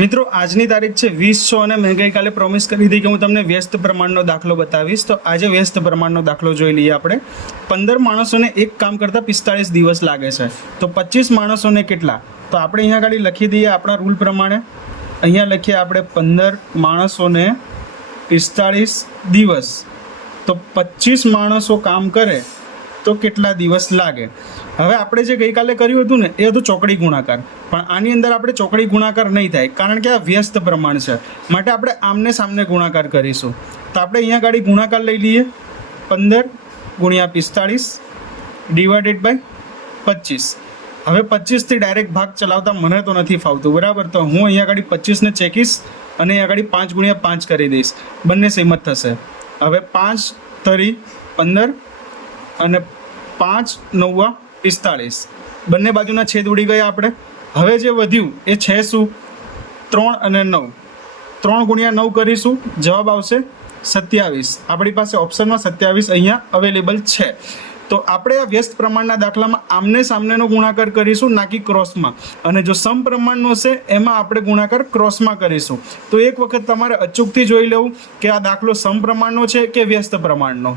મિત્રો આજની તારીખ છે 20 અને મેં ગઈકાલે પ્રોમિસ કરી હતી કે હું તમને વ્યસ્ત પ્રમાણનો દાખલો બતાવીશ. તો આજે વ્યસ્ત પ્રમાણનો દાખલો જોઈ લઈએ આપણે. 15 માણસોને એક કામ કરતાં 45 દિવસ લાગે છે, તો 25 માણસોને કેટલા? તો આપણે અહીંયા આગળ લખી દઈએ આપણા રૂલ પ્રમાણે. અહીંયા લખીએ આપણે 15 માણસોને 45 દિવસ, તો 25 માણસો કામ કરે તો કેટલા દિવસ લાગે? હવે આપણે જે ગઈકાલે કર્યું હતું ને એ હતું ચોકડી ગુણાકાર, પણ આની અંદર આપણે ચોકડી ગુણાકાર નહીં થાય, કારણ કે આ વ્યસ્ત પ્રમાણ છે, માટે આપણે આમને સામને ગુણાકાર કરીશું. તો આપણે અહીંયા ગાડી ગુણાકાર લઈ લઈએ. 15 ગુણ્યા 45 ડિવાઇડેડ બાય 25. હવે 25થી ડાયરેક્ટ ભાગ ચલાવતા મને તો નથી ફાવતું, બરાબર? તો હું અહીંયા ગાડી 25ને ચેકીશ અને અહીંયા ગાડી 5 ગુણ્યા 5 કરી દઈશ, બંને સેમ જ થશે. હવે 5 તરી 15 અને 5 9 45, બંને બાજુના છેદ ઉડી ગયા આપણે. હવે જે વધ્યું એ છે શું? 3 અને 9. 3 ગુણ્યા 9 કરીશું, જવાબ આવશે 27. આપણી પાસે ઓપ્શનમાં 27 અહીંયા અવેલેબલ છે. તો આપણે આ વ્યસ્ત પ્રમાણના દાખલામાં આમને સામનેનો ગુણાકાર કરીશું, ના કે ક્રોસમાં. અને જો સમપ્રમાણનો છે એમાં આપણે ગુણાકાર ક્રોસમાં કરીશું. તો એક વખત તમારે અચૂકથી જોઈ લેવું કે આ દાખલો સમપ્રમાણનો છે કે વ્યસ્ત પ્રમાણનો.